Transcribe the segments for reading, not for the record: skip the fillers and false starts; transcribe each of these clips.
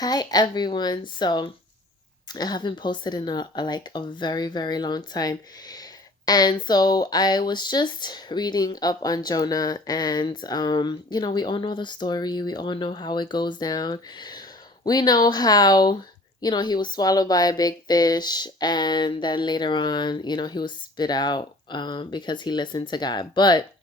Hi everyone. So I haven't posted in a very very long time. And so I was just reading up on Jonah and we all know the story. We all know how it goes down. We know how he was swallowed by a big fish and then later on, he was spit out because he listened to God. But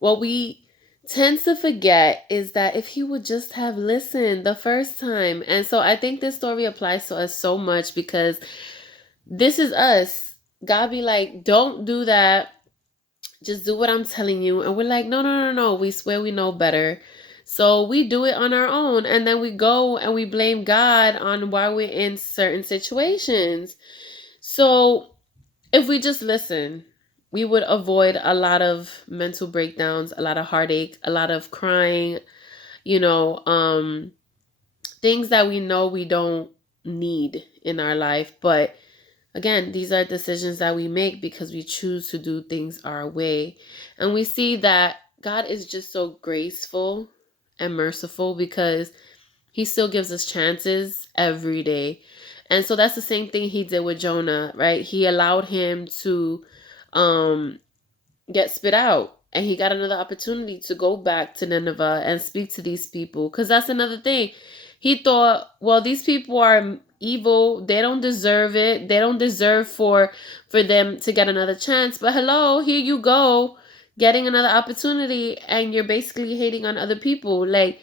what we tend to forget is that if he would just have listened the first time. And so I think this story applies to us so much because this is us. God be like, don't do that. Just do what I'm telling you. And we're like, no, no, no, no. We swear we know better. So we do it on our own. And then we go and we blame God on why we're in certain situations. So if we just listen, we would avoid a lot of mental breakdowns, a lot of heartache, a lot of crying, you know, um, things that we know we don't need in our life. But again, these are decisions that we make because we choose to do things our way. And we see that God is just so graceful and merciful because he still gives us chances every day. And so that's the same thing he did with Jonah, right? He allowed him to um get spit out and he got another opportunity to go back to Nineveh and speak to these people, cuz that's another thing. He thought, well, these people are evil. They don't deserve it. They don't deserve for them to get another chance. But hello, here you go, getting another opportunity and you're basically hating on other people. Like,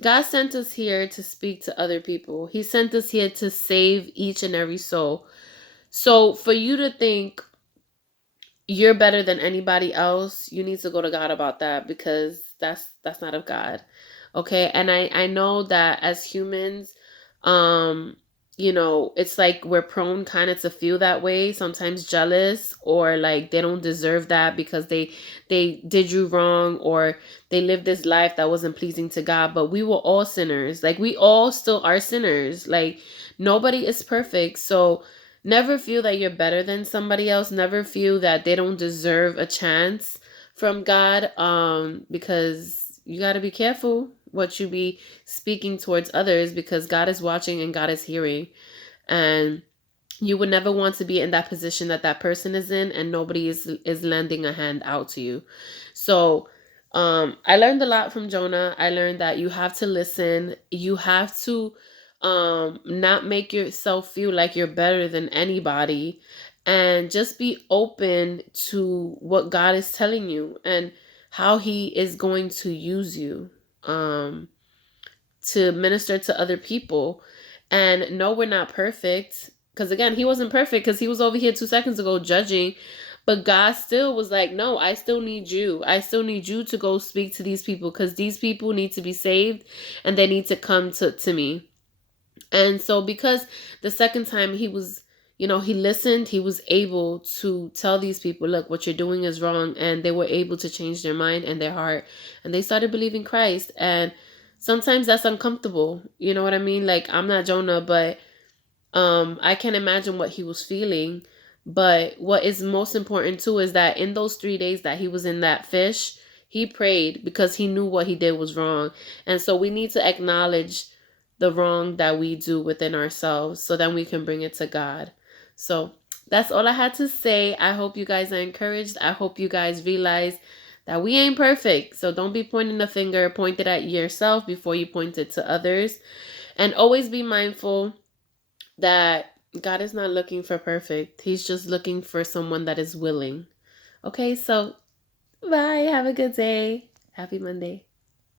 God sent us here to speak to other people. He sent us here to save each and every soul. So for you to think you're better than anybody else, you need to go to God about that because that's not of God. Okay? And I know that as humans, um it's like we're prone kind of to feel that way, sometimes jealous or like they don't deserve that because they did you wrong or they lived this life that wasn't pleasing to God. But we were all sinners. Like, we all still are sinners. Like, nobody is perfect. So never feel that you're better than somebody else. Never feel that they don't deserve a chance from God, because you got to be careful what you be speaking towards others because God is watching and God is hearing. And you would never want to be in that position that that person is in and nobody is lending a hand out to you. So I learned a lot from Jonah. I learned that you have to listen. You have to not make yourself feel like you're better than anybody, and just be open to what God is telling you and how he is going to use you um to minister to other people. And no, we're not perfect. Because again, he wasn't perfect because he was over here 2 seconds ago judging. But God still was like, no, I still need you. I still need you to go speak to these people because these people need to be saved and they need to come to me. And so, because the second time he was, he listened, he was able to tell these people, look, what you're doing is wrong. And they were able to change their mind and their heart. And they started believing Christ. And sometimes that's uncomfortable. You know what I mean? Like, I'm not Jonah, but I can imagine what he was feeling. But what is most important too is that in those 3 days that he was in that fish, he prayed because he knew what he did was wrong. And so we need to acknowledge the wrong that we do within ourselves so then we can bring it to God. So that's all I had to say. I hope you guys are encouraged. I hope you guys realize that we ain't perfect. So don't be pointing the finger, point it at yourself before you point it to others. And always be mindful that God is not looking for perfect. He's just looking for someone that is willing. Okay, so bye. Have a good day. Happy Monday.